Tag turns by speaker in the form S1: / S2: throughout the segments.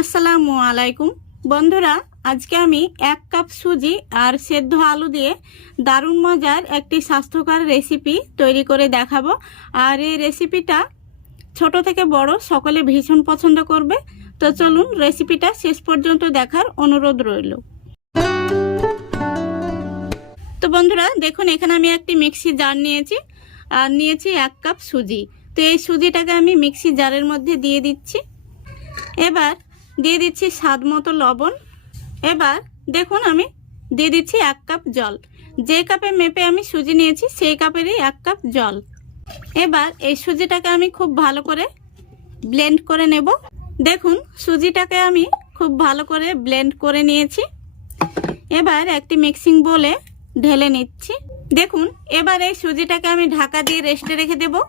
S1: আসসালামু আলাইকুম। বন্ধুরা, আজকে আমি এক কাপ সুজি আর সেদ্ধ আলু দিয়ে দারুণ মজার একটি স্বাস্থ্যকর রেসিপি তৈরি করে দেখাবো। আর এই রেসিপিটা ছোট থেকে বড়, সকলে ভীষণ পছন্দ করবে। তো চলুন রেসিপিটা শেষ পর্যন্ত দেখার অনুরোধ রইল। তো বন্ধুরা, দেখুন, এখানে আমি একটি মিক্সি জার নিয়েছি। আর নিয়েছি এক কাপ সুজি। তো এই সুজিটাকে আমি মিক্সি জারের মধ্যে দিয়ে দিচ্ছি। এবার দিয়ে দিচ্ছি স্বাদ মতো লবণ। এবার দেখুন আমি দিয়ে দিচ্ছি এক কাপ জল। যে কাপে মেপে আমি সুজি নিয়েছি, সেই কাপেরই এক কাপ জল। এবার এই সুজিটাকে আমি খুব ভালো করে ব্লেন্ড করে নেব। দেখুন, সুজিটাকে আমি খুব ভালো করে ব্লেন্ড করে নিয়েছি। এবার একটি মিক্সিং বলে ঢেলে নিচ্ছি। দেখুন, এবার এই সুজিটাকে আমি ঢাকা দিয়ে রেস্টে রেখে দেবো।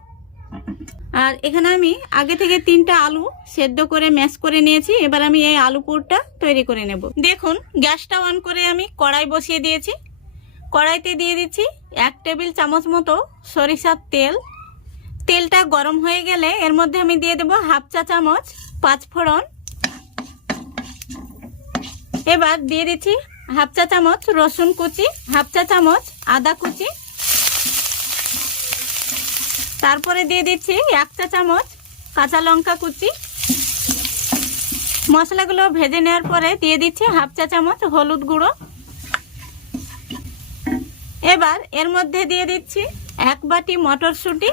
S1: আর এখানে আমি আগে থেকে তিনটা আলু সেদ্ধ করে ম্যাশ করে নিয়েছি। এবার আমি এই আলু পুরটা তৈরি করে নেব। দেখুন, গ্যাসটা অন করে আমি কড়াই বসিয়ে দিয়েছি। কড়াইতে দিয়ে দিচ্ছি এক টেবিল চামচ মতো সরিষার তেল। তেলটা গরম হয়ে গেলে এর মধ্যে আমি দিয়ে দেবো হাফ চা চামচ পাঁচ ফোড়ন। এবার দিয়ে দিচ্ছি হাফ চা চামচ রসুন কুচি, হাফ চা চামচ আদা কুচি তারপরে দিয়ে দিচ্ছি এক চা চামচ কাঁচা লঙ্কা কুচি। মশলাগুলো ভেজে নেওয়ার পরে দিয়ে দিচ্ছি হাফ চা চামচ হলুদ গুঁড়ো। এবার এর মধ্যে দিয়ে দিচ্ছি এক বাটি মটরশুঁটি।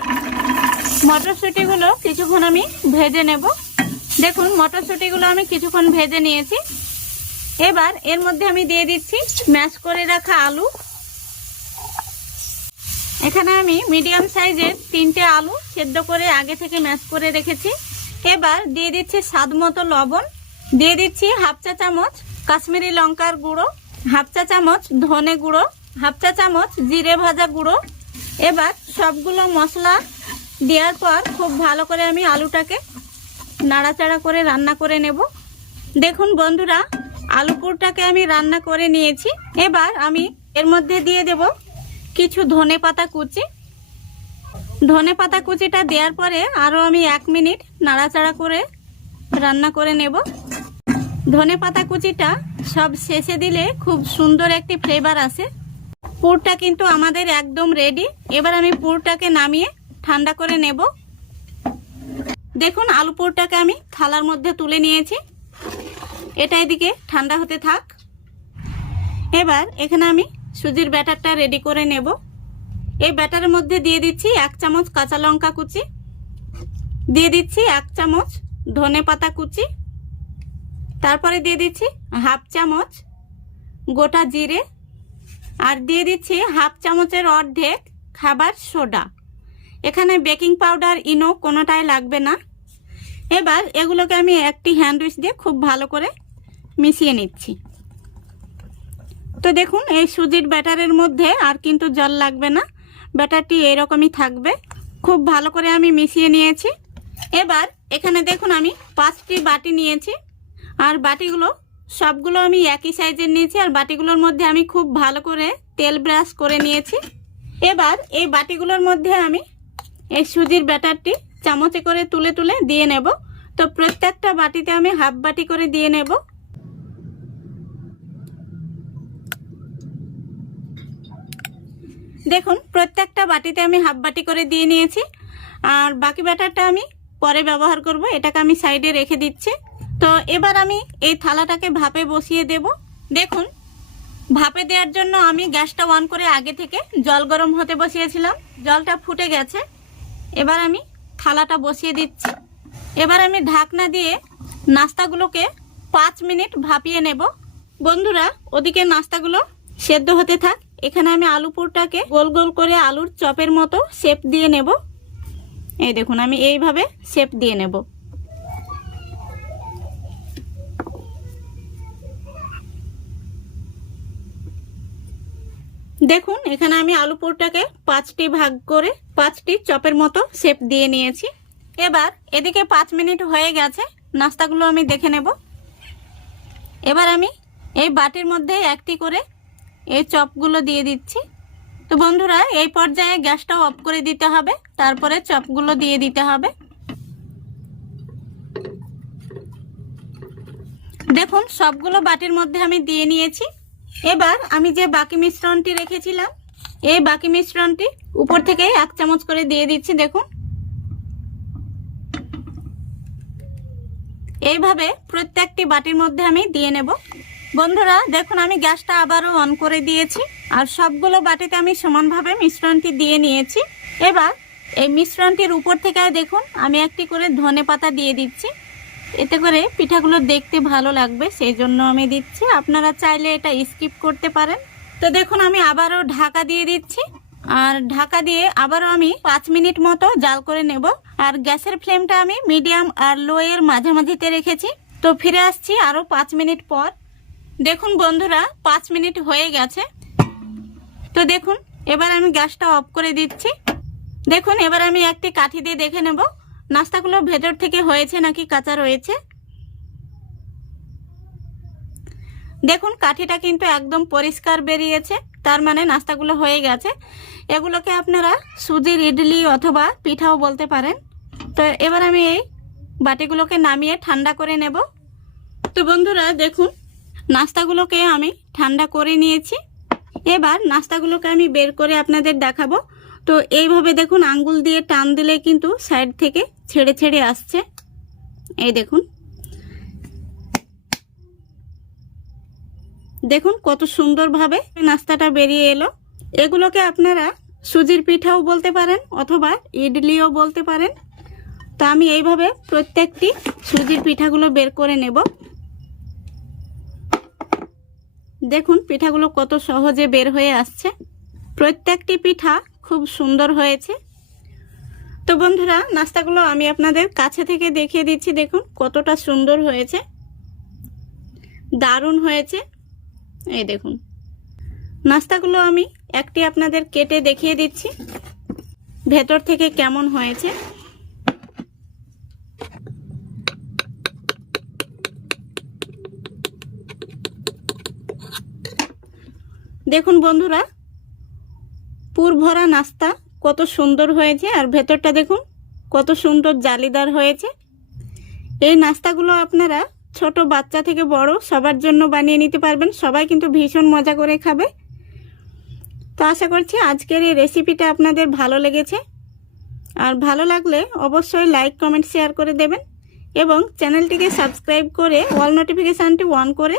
S1: মটরশুঁটিগুলো কিছুক্ষণ আমি ভেজে নেব। দেখুন, মটরশুঁটিগুলো আমি কিছুক্ষণ ভেজে নিয়েছি। এবার এর মধ্যে আমি দিয়ে দিচ্ছি ম্যাশ করে রাখা আলু। এখানে আমি মিডিয়াম সাইজের তিনটে আলু সেদ্ধ করে আগে থেকে ম্যাশ করে রেখেছি। এবার দিয়ে দিচ্ছি স্বাদ মতো লবণ। দিয়ে দিচ্ছি হাফ চা চামচ কাশ্মীরি লঙ্কার গুঁড়ো, হাফ চা চামচ ধনে গুঁড়ো, হাফ চা চামচ জিরে ভাজা গুঁড়ো। এবার সবগুলো মশলা দেওয়ার পর খুব ভালো করে আমি আলুটাকে নাড়াচাড়া করে রান্না করে নেব। দেখুন বন্ধুরা, আলু পুরটাকে আমি রান্না করে নিয়েছি। এবার আমি এর মধ্যে দিয়ে দেব কিছু ধনে পাতা কুচি। ধনে পাতা কুচিটা দেওয়ার পরে আরও আমি এক মিনিট নাড়াচাড়া করে রান্না করে নেব। ধনে পাতা কুচিটা সব শেষে দিলে খুব সুন্দর একটি ফ্লেভার আসে। পুরটা কিন্তু আমাদের একদম রেডি এবার আমি পুরটাকে নামিয়ে ঠান্ডা করে নেব। দেখুন আলু পুরটাকে আমি থালার মধ্যে তুলে নিয়েছি। এটা এদিকে ঠান্ডা হতে থাক। এবার এখানে আমি সুজির ব্যাটারটা রেডি করে নেব। এই ব্যাটারের মধ্যে দিয়ে দিচ্ছি এক চামচ কাঁচা লঙ্কা কুচি, দিয়ে দিচ্ছি এক চামচ ধনে পাতা কুচি, তারপরে দিয়ে দিচ্ছি হাফ চামচ গোটা জিরে, আর দিয়ে দিচ্ছি হাফ চামচের অর্ধেক খাবার সোডা। এখানে বেকিং পাউডার, ইনো কোনোটাই লাগবে না। এবার এগুলোকে আমি একটি হ্যান্ড উইচ দিয়ে খুব ভালো করে মিশিয়ে নিচ্ছি। তো দেখুন, এই সুজির ব্যাটারের মধ্যে আর কিন্তু জল লাগবে না। ব্যাটারটি এরকমই থাকবে। খুব ভালো করে আমি মিশিয়ে নিয়েছি। এবার এখানে দেখুন আমি পাঁচটি বাটি নিয়েছি। আর বাটিগুলো, সবগুলো আমি একই সাইজের নিয়েছি। আর বাটিগুলোর মধ্যে আমি খুব ভালো করে তেল ব্রাশ করে নিয়েছি। এবার এই বাটিগুলোর মধ্যে আমি এই সুজির ব্যাটারটি চামচে করে তুলে তুলে দিয়ে নেব। তো প্রত্যেকটা বাটিতে আমি হাফ বাটি করে দিয়ে নেব। দেখুন, প্রত্যেকটা বাটিতে আমি হাফ বাটি করে দিয়ে নিয়েছি। আর বাকি ব্যাটারটা আমি পরে ব্যবহার করব, এটাকে আমি সাইডে রেখে দিচ্ছি। তো এবার আমি এই থালাটাকে ভাপে বসিয়ে দেব। দেখুন, ভাপে দেওয়ার জন্য আমি গ্যাসটা অন করে আগে থেকে জল গরম হতে বসিয়েছিলাম। জলটা ফুটে গেছে। এবার আমি থালাটা বসিয়ে দিচ্ছি। এবার আমি ঢাকনা দিয়ে নাস্তাগুলোকে পাঁচ মিনিট ভাপিয়ে নেব। বন্ধুরা, ওদিকে নাস্তাগুলো সেদ্ধ হতে থাক। এখানে আমি আলু পুরটাকে গোল গোল করে আলুর চপের মতো শেপ দিয়ে নেব। এই দেখুন, আমি এইভাবে শেপ দিয়ে নেব। দেখুন, এখানে আমি আলু পুরটাকে পাঁচটি ভাগ করে পাঁচটি চপের মতো শেপ দিয়ে নিয়েছি। এবার এদিকে পাঁচ মিনিট হয়ে গেছে, নাস্তাগুলো আমি দেখে নেব। এবার আমি এই বাটির মধ্যে একটি করে এই চপগুলো দিয়ে দিচ্ছি। তো বন্ধুরা, এই পর্যায়ে গ্যাসটা অফ করে দিতে হবে, তারপরে চপগুলো দিয়ে দিতে হবে। দেখুন, সবগুলো বাটির মধ্যে আমি দিয়ে নিয়েছি। এবার আমি যে বাকি মিশ্রণটি রেখেছিলাম, এই বাকি মিশ্রণটি উপর থেকে এক চামচ করে দিয়ে দিচ্ছি, দেখুন। এইভাবে প্রত্যেকটি বাটির মধ্যে আমি দিয়ে নেব। বন্ধুরা, দেখুন, আমি গ্যাসটা আবারও অন করে দিয়েছি আর সবগুলো বাটিতে আমি সমানভাবে মিশ্রণটি দিয়ে নিয়েছি। এবার এই মিশ্রণটির উপর থেকে দেখুন, আমি একটি করে ধনে পাতা দিয়ে দিচ্ছি। এতে করে পিঠাগুলো দেখতে ভালো লাগবে সেই জন্য আমি দিচ্ছি। আপনারা চাইলে এটা স্কিপ করতে পারেন। তো দেখুন, আমি আবারও ঢাকা দিয়ে দিচ্ছি। আর ঢাকা দিয়ে আবারও আমি পাঁচ মিনিট মতো জাল করে নেব। আর গ্যাসের ফ্লেমটা আমি মিডিয়াম আর লো এর মাঝামাঝিতে রেখেছি। তো ফিরে আসছি আরও পাঁচ মিনিট পর। দেখুন বন্ধুরা, পাঁচ মিনিট হয়ে গেছে। তো দেখুন, এবার আমি গ্যাসটা অফ করে দিচ্ছি। দেখুন, এবার আমি একটি কাঠি দিয়ে দেখে নেব। নাস্তাগুলো ভেতর থেকে হয়েছে নাকি কাঁচা রয়েছে? দেখুন, কাঠিটা কিন্তু একদম পরিষ্কার বেরিয়েছে। তার মানে নাস্তাগুলো হয়ে গেছে। এগুলোকে আপনারা সুজির ইডলি অথবা পিঠাও বলতে পারেন। তো এবার আমি এই বাটিগুলোকে নামিয়ে ঠান্ডা করে নেব। তো বন্ধুরা, দেখুন নাস্তাগুলোকে আমি ঠান্ডা করে নিয়েছি। এবার নাস্তাগুলোকে আমি বের করে আপনাদের দেখাবো। তো এইভাবে দেখুন, আঙ্গুল দিয়ে টান দিলে কিন্তু সাইড থেকে ছেড়ে ছেড়ে আসছে। এই দেখুন। দেখুন কত সুন্দরভাবে নাস্তাটা বেরিয়ে এলো। এগুলোকে আপনারা সুজির পিঠাও বলতে পারেন অথবা ইডলিও বলতে পারেন। তো আমি এইভাবে প্রত্যেকটি সুজির পিঠাগুলো বের করে নেব। দেখুন, পিঠাগুলো কত সহজে বের হয়ে আসছে। প্রত্যেকটি পিঠা খুব সুন্দর হয়েছে। তো বন্ধুরা, নাস্তাগুলো আমি আপনাদের কাছে থেকে দেখিয়ে দিচ্ছি। দেখুন, কতটা সুন্দর হয়েছে। দারুণ হয়েছে। এই দেখুন, নাস্তাগুলো আমি একটি আপনাদের কেটে দেখিয়ে দিচ্ছি। ভেতর থেকে কেমন হয়েছে। দেখুন বন্ধুরা পুর ভরা নাস্তা কত সুন্দর হয়েছে, আর ভেতরটা দেখুন কত সুন্দর জালিদার হয়েছে। এই নাস্তাগুলো আপনারা ছোট বাচ্চা থেকে বড় সবার জন্য বানিয়ে নিতে পারবেন, সবাই কিন্তু ভীষণ মজা করে খাবে। তো আশা করছি আজকের এই রেসিপিটা আপনাদের ভালো লেগেছে, আর ভালো লাগলে অবশ্যই লাইক, কমেন্ট, শেয়ার করে দেবেন এবং চ্যানেলটিকে সাবস্ক্রাইব করে অল নোটিফিকেশানটি অন করে